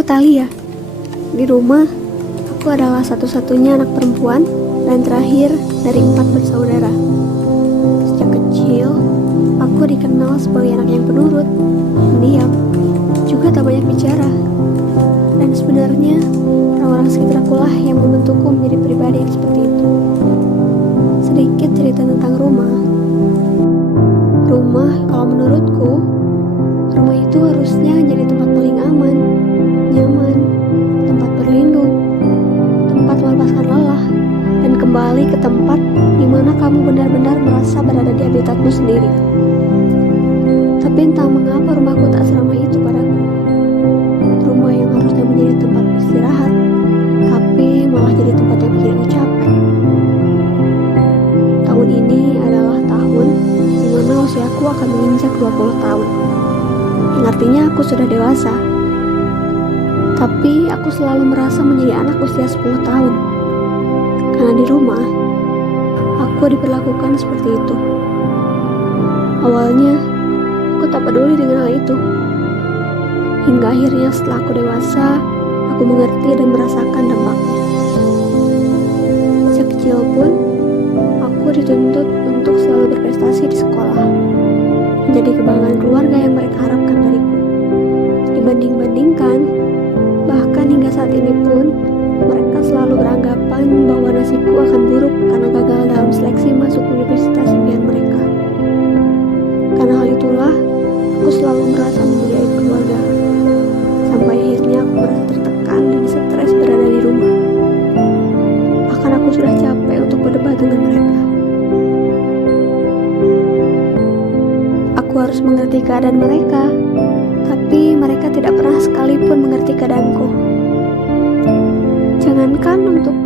Aku Talia. Di rumah, aku adalah satu-satunya anak perempuan dan terakhir dari 4 bersaudara. Sejak kecil, aku dikenal sebagai anak yang penurut, pendiam, juga tak banyak bicara. Dan sebenarnya, orang-orang sekitar akulah yang membentukku menjadi pribadi yang seperti itu. Sedikit cerita tentang rumah. Rumah, kalau menurutku, rumah itu harusnya jadi tempat paling aman, nyaman, tempat berlindung, tempat melepaskan lelah, dan kembali ke tempat di mana kamu benar-benar merasa berada di habitatmu sendiri. Tapi entah mengapa rumahku tak seramah itu padaku. Rumah yang harusnya menjadi tempat istirahat, tapi malah jadi tempat yang bikin aku capek. Tahun ini adalah tahun di mana usiaku akan menginjak 20 tahun. Yang artinya aku sudah dewasa. Tapi aku selalu merasa menjadi anak usia 10 tahun. Karena di rumah, aku diperlakukan seperti itu. Awalnya, aku tak peduli dengan hal itu. Hingga akhirnya setelah aku dewasa, aku mengerti dan merasakan dampaknya. Sejak kecil pun, aku dituntut untuk selalu berprestasi di sekolah. Menjadi kebanggaan keluarga yang mereka harapkan dariku. Dibanding-bandingkan, bahkan hingga saat ini pun, mereka selalu beranggapan bahwa nasibku akan buruk karena gagal dalam seleksi masuk universitas impian mereka. Karena hal itulah, aku selalu merasa menjadi aib keluarga. Sampai akhirnya aku merasa tertekan dan stres berada di rumah. Bahkan aku sudah capek untuk berdebat dengan mereka. Aku harus mengerti keadaan mereka, tapi mereka tidak pernah sekalipun mengerti keadaanku. Jangankan untuk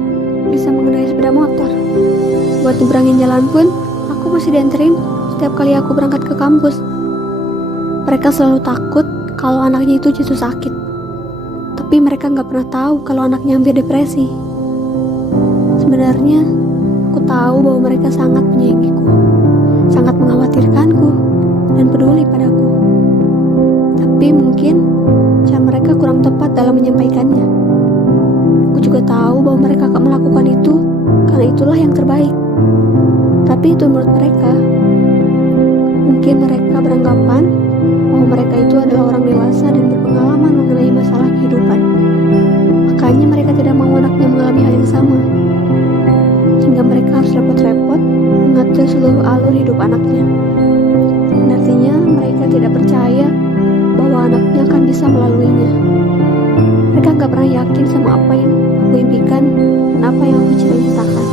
bisa mengendarai sepeda motor, buat nyebrangin jalan pun, aku masih dianterin setiap kali aku berangkat ke kampus. Mereka selalu takut kalau anaknya itu jatuh sakit, tapi mereka nggak pernah tahu kalau anaknya hampir depresi. Sebenarnya, aku tahu bahwa mereka sangat menyayangiku, sangat mengkhawatirkanku, dan peduli padaku. Tapi mungkin cara mereka kurang tepat dalam menyampaikannya. Aku juga tahu bahwa mereka akan melakukan itu karena itulah yang terbaik. Tapi itu menurut mereka. Mungkin mereka beranggapan bahwa mereka itu adalah orang dewasa dan berpengalaman mengenai masalah kehidupan. Makanya mereka tidak mau anaknya mengalami hal yang sama. Sehingga mereka harus repot-repot mengatur seluruh alur hidup anaknya. Dan artinya mereka tidak percaya bahwa anaknya akan bisa melaluinya. Mereka gak pernah yakin sama apa yang aku impikan dan apa yang aku cita-citakan.